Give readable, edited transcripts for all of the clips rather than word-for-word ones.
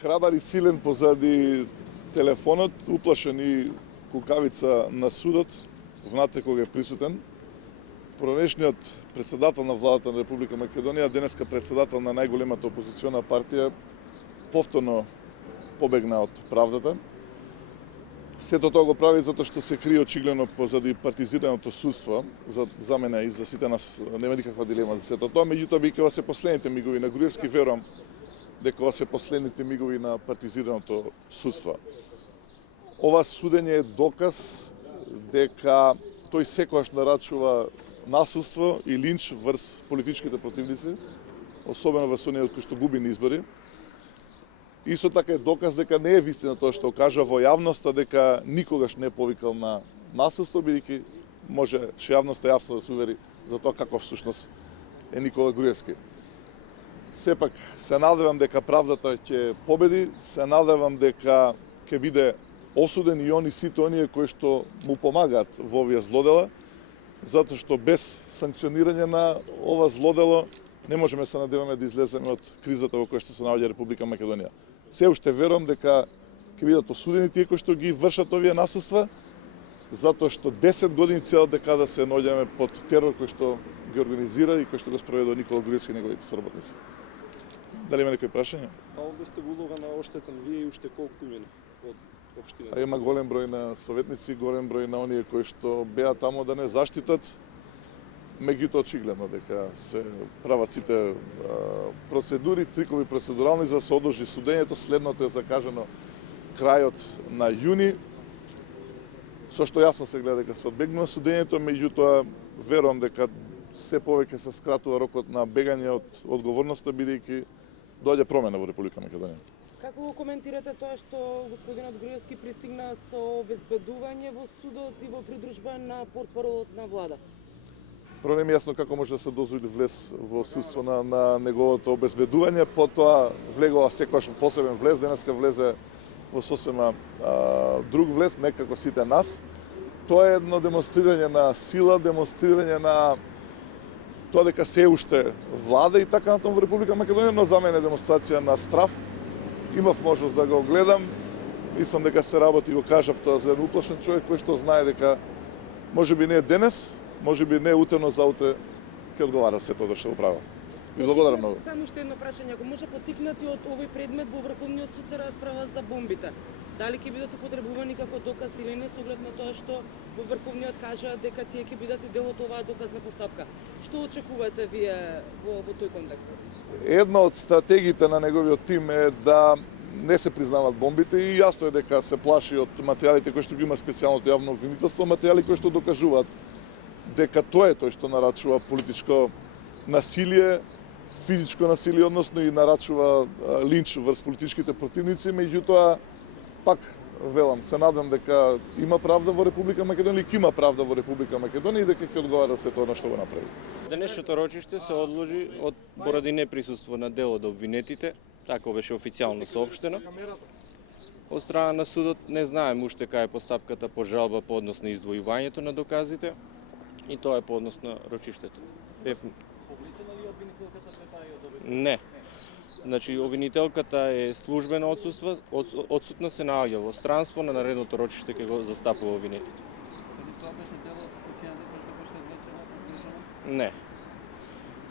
Храбар и силен позади телефонот, уплашен и кукавица на судот, знаете кога е присутен. Пронешниот председател на владата на Република Македонија, денеска председател на најголемата опозициона партија, повторно побегна од правдата. Сето тоа го прави затоа што се крие очигледно позади партизираното судство. За мене и за сите нас нема никаква дилема за сето тоа, меѓутоа бидејќи ова се последните мигови на Груевски, верувам дека ова се последните мигови на партизираното судство. Ова судење е доказ дека тој секогаш нарачува насилство и линч врз политичките противници, особено врз оние кои што губи на избори. Исто така е доказ дека не е вистина тоа што кажа во јавноста, дека никогаш не е повикал на насилство, бидејќи може јавноста јасно да се увери за тоа каков всушност е Никола Груевски. Сепак се надевам дека правдата ќе победи, се надевам дека ќе биде осуден и он и сите оние кои што му помагаат во овие злодела, затоа што без санкционирање на ова злодело не можеме се надеваме да излеземе од кризата во која што се наоѓа Република Македонија. Се уште верувам дека ќе бидат осудени тие кои што ги вршат овие насилства, затоа што 10 години цела декада се наоѓаме под терор кој што ги организира и кој што го спроведе Никола Груевски и неговите соработници. Дали има некои прашања? Овде сте во улога на оштетен вие и уште колку имени од општината? Има голем број на советници, голем број на оние кои што беа таму да не заштитат. Меѓутоа очигледно дека се прават сите процедури, трикови процедурални за да се одложи судењето. Следното е закажано крајот на јуни, со што јасно се гледа дека се одбегнува судењето, меѓутоа верувам дека се повеќе се скратува рокот на бегање од одговорноста, бидејќи доаѓа промена во Република Македонија. Како го коментирате тоа што господинот Груевски пристигна со обезбедување во судот и во придружба на портпаролот на влада? Прво не ми јасно како може да се дозволи влез во судство на неговото обезбедување, потоа влегува секогаш посебен влез, денеска влезе во сосема друг влез, не како сите нас. Тоа е едно демонстрирање на сила, демонстрирање на тоа дека се уште влада и така натаму во Република Македонија, но за мене е демонстрација на страв. Имав можност да го гледам, мислам дека се работи, го кажав тоа за еден уплашен човек кој што знае дека можеби не е денес, можеби не утре, но заутре ќе одговара се тоа што го правил. Ви благодарам многу. Само уште едно прашање, ако може поттикнати од овој предмет во Врховниот суд се расправа за бомбите. Дали ќе бидат употребувани како доказ или не, со оглед на тоа што во Врховниот кажа дека тие ќе бидат и дел од оваа доказна постапка. Што очекувате вие во тој контекст? Една од стратегиите на неговиот тим е да не се признават бомбите и јасно е дека се плаши од материјалите кои што ги има специјалното јавно обвинителство, материјали кои што докажуваат дека тоа е тој што нарачува политичко насилие, физичко насилие, односно и нарачува линч врз политичките противници, меѓутоа пак велам, се надам дека има правда во Република Македонија, ќе има правда во Република Македонија и дека ќе одговара се тоа на што го направи. Денешното рочиште се одложи поради неприсуство на дел од обвинетите, така беше официјално соопштено. Од страна на судот не знаем уште кај е постапката по жалба по однос на издвојувањето на доказите и тоа е по однос на рочиштето. Повлечена ли обвинителката пред тај одобрение? Не. Значи, обвинителката е службено одсутна, се наоѓа во странство, на наредното рочиште ќе го застапува обвинетите. Дали тоа беше дел од причината зашто беше одвлечена? Не.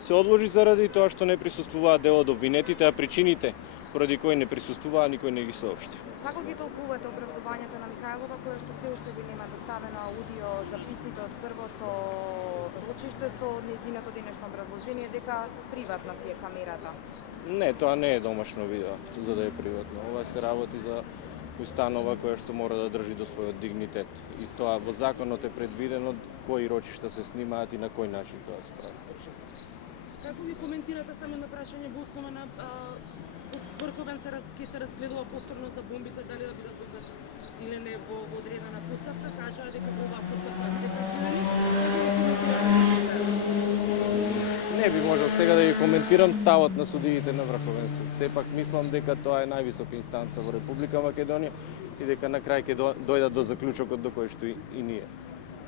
Се одложи заради тоа што не присуствуваа дел од обвинетите, а причините поради кои не присуствуваа никој не ги соопшти. Како ги толкувате оправдувањето на Михајлова, кое што се уште ви нема доставено аудио записите од првото рочиште со нејзиното денешно образложение дека приватна си е камерата? Не, тоа не е домашно видео за да е приватно. Ова се работи за установа која што мора да држи до својот дигнитет. И тоа во законот е предвидено кои рочишта се снимаат и на кој начин тоа се прави. Како ги коментирате само на прашање во основа на Врховен ќе се разгледува повторно за бомбите, дали да бидат доказ или не во одредена постапка, кажаа дека во оваа постапка се предвидени. Не би можел сега да ги коментирам ставот на судиите на Врховен суд. Сепак мислам дека тоа е највисока инстанца во Република Македонија и дека на крај ќе дојдат до заклучокот до кој што и ние.